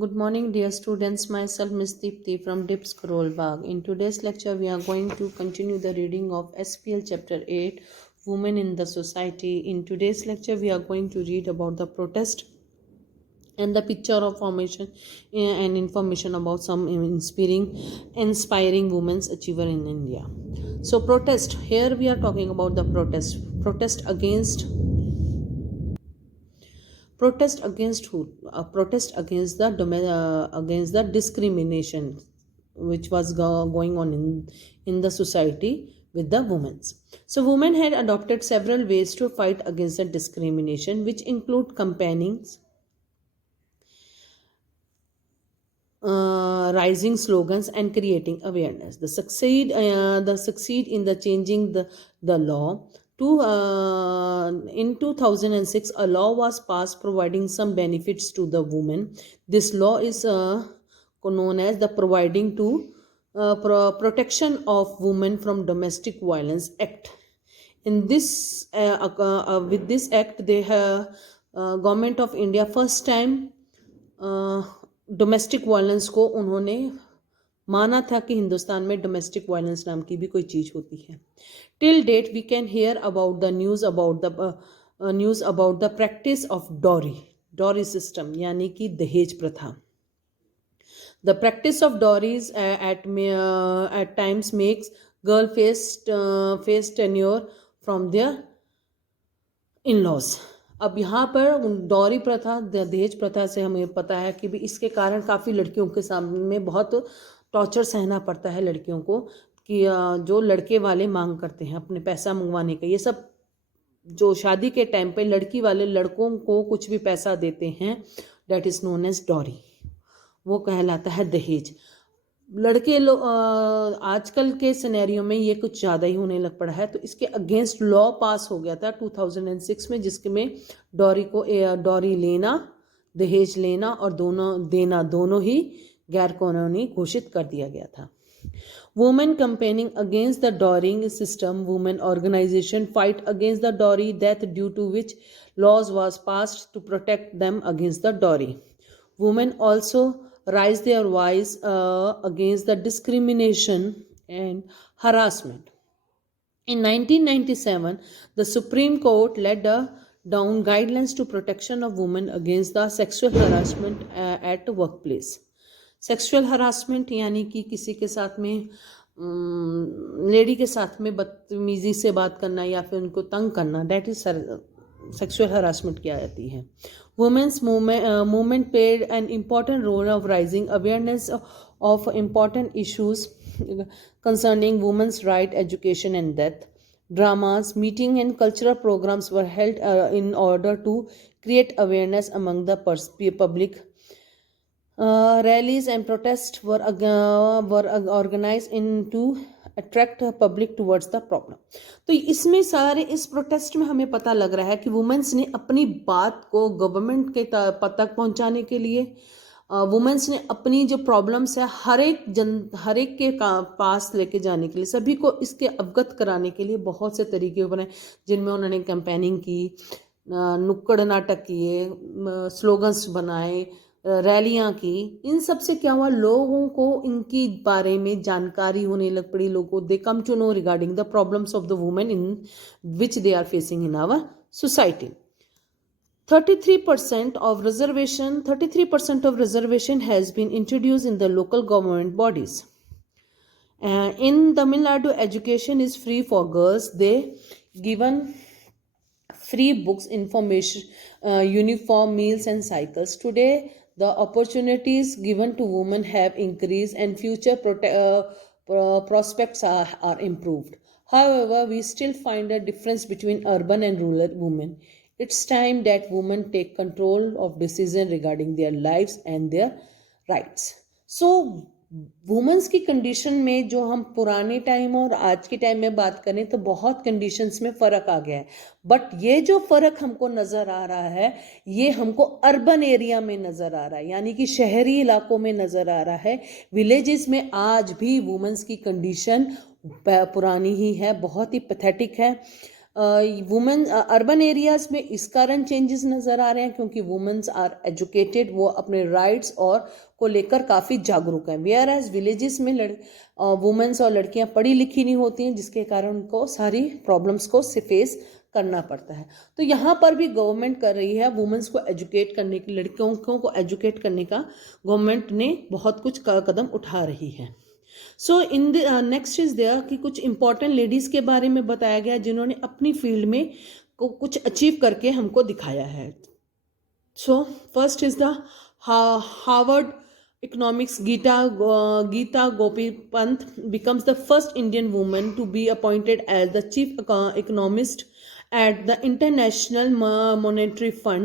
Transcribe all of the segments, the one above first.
Good morning, dear students. Myself, Miss Deepti from Dip Scroll Bag. In today's lecture, we are going to continue the reading of SPL Chapter 8, Women in the Society. In today's lecture, we are going to read about the protest and the picture of formation and information about some inspiring women's achiever in India. So, protest. Here we are talking about the protest. Protest against who? Protest against the against the discrimination which was going on in the society with the women. So women had adopted several ways to fight against the discrimination, which include campaigns, rising slogans, and creating awareness. The succeed in the changing the law. In 2006, a law was passed providing some benefits to the women. This law is known as the Providing to Protection of Women from Domestic Violence Act. In this, with this act, they have government of India first time domestic violence को उन्होंने माना था कि हिंदुस्तान में domestic violence नाम की भी कोई चीज़ होती है. Till date we can hear about the news about the practice of dowry system यानी कि दहेज प्रथा. The practice of dowries at times makes girl face tenure from there in laws. अब यहाँ पर डॉरी प्रथा, दहेज प्रथा से हमें पता है कि भी इसके कारण काफ़ी लड़कियों के सामने बहुत टॉर्चर सहना पड़ता है लड़कियों को, कि जो लड़के वाले मांग करते हैं अपने पैसा मंगवाने का. ये सब जो शादी के टाइम पे लड़की वाले लड़कों को कुछ भी पैसा देते हैं, that is known as dowry. वो कहलाता है दहेज. लड़के आजकल के सिनेरियो में ये कुछ ज़्यादा ही होने लग पड़ा है. तो इसके अगेंस्ट लॉ पास हो गया था 2006 में, जिसके में डॉरी लेना, दहेज लेना और दोनों ही गैर कानूनी घोषित कर दिया गया था. Women campaigning against the dowry system. Women organisation fight against the dowry death due to which laws was passed to protect them against the dowry. Women also raise their voice against the discrimination and harassment. In 1997, the Supreme Court laid down guidelines to protection of women against the sexual harassment at workplace. Sexual harassment यानी कि किसी के साथ में lady के साथ में बदतमीजी से बात करना या फिर उनको तंग करना, दैट इज सेक्सुअल हरासमेंट किया जाती है. Women's movement played an important role of raising awareness of important issues concerning women's right, education and death. Dramas, meetings and cultural programs were held in order to create awareness among the public. Rallies and protests were organized to attract public towards the problem. तो इसमें सारे इस protest में हमें पता लग रहा है कि वुमेन्स ने अपनी बात को गवर्नमेंट के तक पहुंचाने के लिए, वुमेन्स ने अपनी जो प्रॉब्लम्स है हर एक के पास लेके जाने के लिए, सभी को इसके अवगत कराने के लिए बहुत से तरीके बनाए, जिनमें उन्होंने कैंपेनिंग की, नुक्कड़ नाटक किए, स्लोगन्स बनाए, रैलियां की. इन सब से क्या हुआ, लोगों को इनकी बारे में जानकारी होने लग पड़ी. लोगों they come to know regarding the problems of the women in which they are facing in our society. 33% of reservation has been introduced in the local government bodies. In Tamil Nadu, education is free for girls. They given free books, information, uniform, meals and cycles. Today, the opportunities given to women have increased and future prospects are improved. However, we still find a difference between urban and rural women. It's time that women take control of decision regarding their lives and their rights. So, women's की condition में जो हम पुराने time और आज के time में बात करें तो बहुत कंडीशंस में फ़र्क आ गया है. बट ये जो फ़र्क हमको नज़र आ रहा है, ये हमको अर्बन एरिया में नज़र आ रहा है, यानी कि शहरी इलाकों में नज़र आ रहा है. विलेजेस में आज भी वुमेन्स की कंडीशन पुरानी ही है, बहुत ही पैथेटिक है. वुमेन अर्बन एरियाज में इस कारण चेंजेस नज़र आ रहे हैं क्योंकि वुमेन्स आर एजुकेटेड, वो अपने राइट्स और को लेकर काफ़ी जागरूक हैं। वेयर एज विलेजेस में वुमेन्स और लड़कियां पढ़ी लिखी नहीं होती हैं, जिसके कारण उनको सारी प्रॉब्लम्स को फेस करना पड़ता है। तो यहाँ पर भी गवर्नमेंट कर रही है वुमेन्स को एजुकेट करने की, लड़कियों को एजुकेट करने का गवर्नमेंट ने बहुत कुछ कदम उठा रही है। So in the next is there कि कुछ इंपॉर्टेंट लेडीज़ के बारे में बताया गया जिन्होंने अपनी फील्ड में कुछ अचीव करके हमको दिखाया है। So first is the Harvard economics Geeta Gopinath becomes the first Indian woman to be appointed as the chief economist at the International Monetary Fund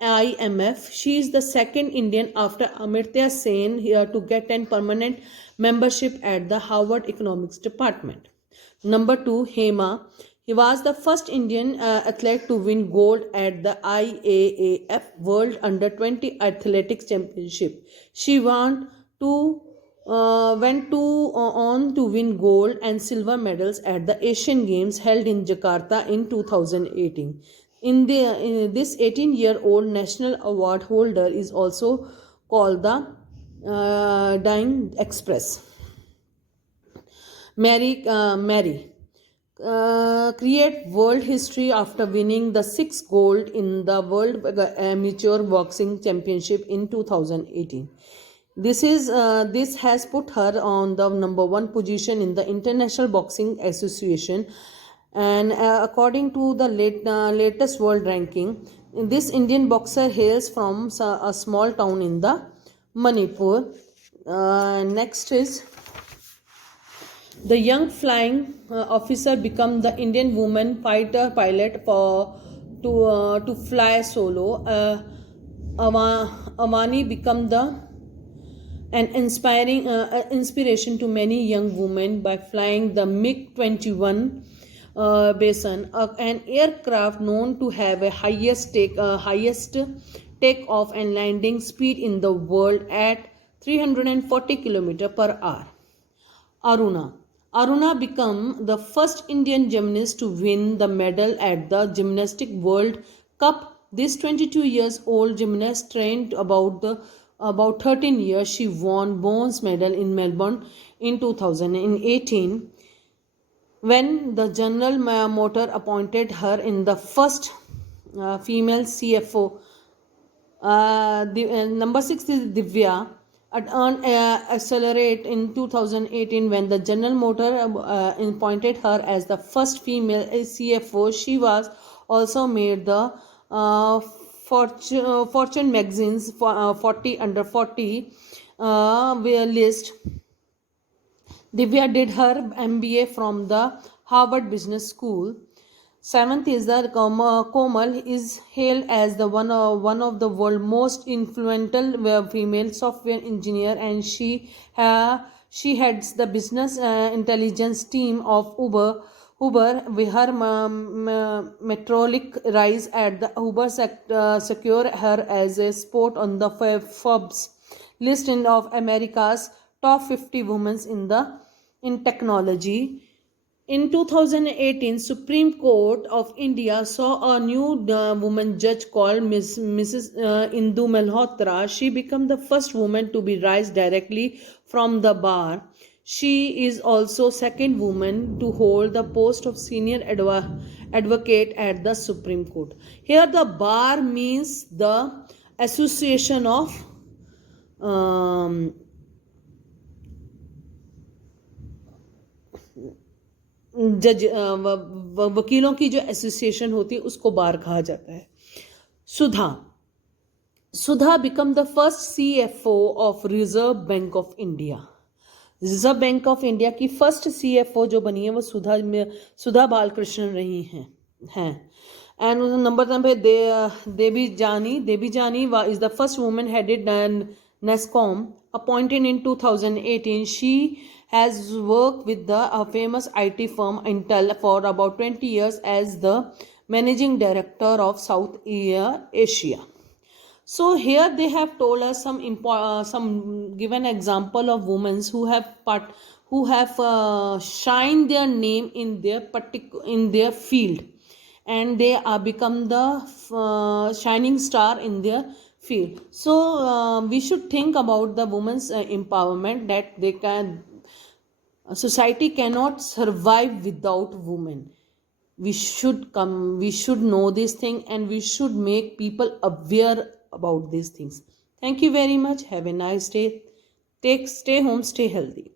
IMF. She is the second Indian after Amartya Sen here to get an permanent membership at the Harvard Economics Department. Number 2, Hema. He was the first Indian athlete to win gold at the IAAF World Under 20 Athletics Championship. She went on to win gold and silver medals at the Asian Games held in Jakarta in 2018. This 18-year-old national award holder is also called the Dying Express. Mary create world history after winning the 6th gold in the World Amateur Boxing Championship in 2018. This has put her on the number 1 position in the International Boxing Association, and according to the latest world ranking, this Indian boxer hails from a small town in the Manipur. Next is the young flying officer become the Indian woman fighter pilot to fly solo. Avani become an inspiration to many young women by flying the MiG-21 Bison, an aircraft known to have a highest takeoff and landing speed in the world at 340 km per hour. Aruna became the first Indian gymnast to win the medal at the Gymnastic World Cup. This 22 years old gymnast trained about 13 years. She won bronze medal in Melbourne in 2018 when the General Motors appointed her in the first female CFO. Number 6 is Divya. Accelerate in 2018 when the General Motors appointed her as the first female CFO. She was also made the Fortune magazine's 40 under 40 list. Divya did her MBA from the Harvard Business School. 7th is that Komal is hailed as the one of the world's most influential female software engineer, and she heads the business intelligence team of Uber. With her meteoric rise at the Uber secure her as a spot on the Forbes list of America's top 50 women in technology. In 2018, Supreme Court of India saw a new woman judge called Mrs. Indu Malhotra. She became the first woman to be raised directly from the bar. She is also second woman to hold the post of senior advocate at the Supreme Court. Here the bar means the association of जज वकीलों की जो association होती है उसको बार कहा जाता है. Sudha become the first CFO of Reserve Bank of India. Reserve Bank of India की फर्स्ट CFO जो बनी है वो सुधा बालकृष्णन रही हैं. एंड नंबर देवी जानी is the first women headed NESCOM appointed in 2018. She has worked with the famous IT firm Intel for about 20 years as the managing director of South Asia. So here they have told us some given example of women who have shined their name in their field. and they are become the shining star in their field. So we should think about the women's empowerment, that they can, society cannot survive without women. We should know this thing, and we should make people aware about these things. Thank you very much. Have a nice day. Stay home, stay healthy.